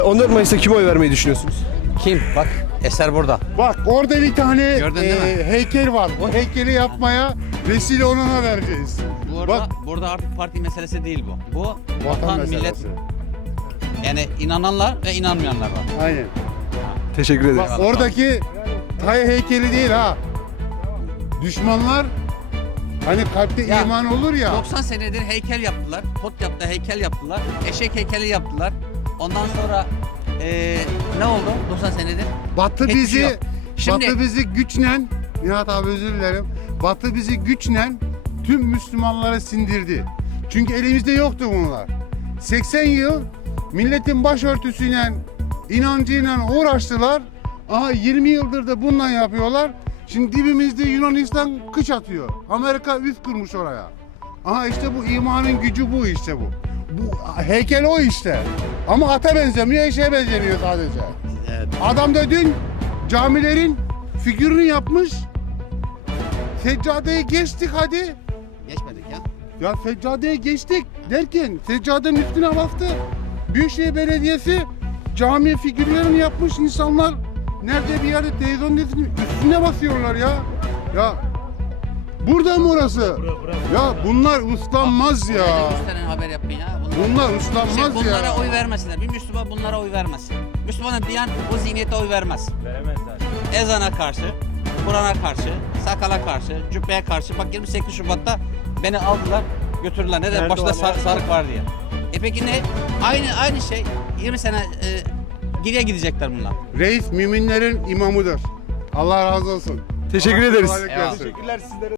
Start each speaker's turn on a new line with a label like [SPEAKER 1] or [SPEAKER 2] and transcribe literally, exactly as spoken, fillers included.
[SPEAKER 1] on dört Mayıs'ta kime oy vermeyi düşünüyorsunuz?
[SPEAKER 2] Kim? Bak eser burada.
[SPEAKER 3] Bak orada bir tane
[SPEAKER 2] Gördün değil
[SPEAKER 3] e, heykel var. O heykeli yapmaya vesile olana vereceğiz.
[SPEAKER 2] Burada,
[SPEAKER 3] Bak
[SPEAKER 2] burada artık parti meselesi değil bu. Bu vatan,
[SPEAKER 3] vatan
[SPEAKER 2] millet,
[SPEAKER 3] meselesi.
[SPEAKER 2] yani inananlar ve inanmayanlar var.
[SPEAKER 3] Aynen.
[SPEAKER 1] Teşekkür ederiz.
[SPEAKER 3] Bak oradaki Tay heykeli değil ha. Düşmanlar hani kalpte
[SPEAKER 2] Ya,
[SPEAKER 3] iman olur ya.
[SPEAKER 2] doksan senedir heykel yaptılar. Pot yaptı, heykel yaptılar. Eşek heykeli yaptılar. Ondan sonra eee, ne oldu doksan senedir?
[SPEAKER 3] Batı
[SPEAKER 2] Hiçbir
[SPEAKER 3] bizi
[SPEAKER 2] şey yok. Şimdi-
[SPEAKER 3] Batı bizi güçlen Nihat abi özür dilerim. Batı bizi güçlen tüm Müslümanlara sindirdi. Çünkü elimizde yoktu bunlar. seksen yıl milletin başörtüsüyle, inancıyla uğraştılar. Aha yirmi yıldır da bundan yapıyorlar. Şimdi dibimizde Yunanistan kıç atıyor. Amerika üst kurmuş oraya. Aha işte bu imanın gücü bu işte bu. Bu heykel o işte. Ama ata benzemiyor, eşeğe benzemiyor sadece.
[SPEAKER 2] Evet.
[SPEAKER 3] Adam da dün camilerin figürünü yapmış. Seccadeyi geçtik hadi.
[SPEAKER 2] Geçmedik ya.
[SPEAKER 3] Ya seccadeyi geçtik derken seccadenin üstüne bastı. Büyükşehir Belediyesi cami figürlerini yapmış, insanlar nerede bir yerde televizyonun üstüne basıyorlar ya. Ya burada mı orası? Ya bunlar uslanmaz ya.
[SPEAKER 2] yüz tane haber yapın ya. Bunlar,
[SPEAKER 3] Bunlar uslanmaz
[SPEAKER 2] İşte bunlara
[SPEAKER 3] ya.
[SPEAKER 2] oy vermesinler. Bir Müslüman bunlara oy vermesin. Müslümanın diyen bu zihniyete oy vermez.
[SPEAKER 4] Veremezler.
[SPEAKER 2] Ezana karşı, Kur'an'a karşı, sakala karşı, cübbeye karşı. Bak yirmi sekiz Şubat'ta beni aldılar, götürdüler. Neden? Başta sar, sarık var diye. E peki ne? Aynı aynı şey. yirmi sene e, geriye gidecekler bunlar.
[SPEAKER 3] Reis müminlerin imamıdır. Allah razı olsun.
[SPEAKER 1] Teşekkür ederiz.
[SPEAKER 3] Kolaylık
[SPEAKER 2] Eyvallah.
[SPEAKER 3] gelsin.
[SPEAKER 1] Teşekkürler sizlere.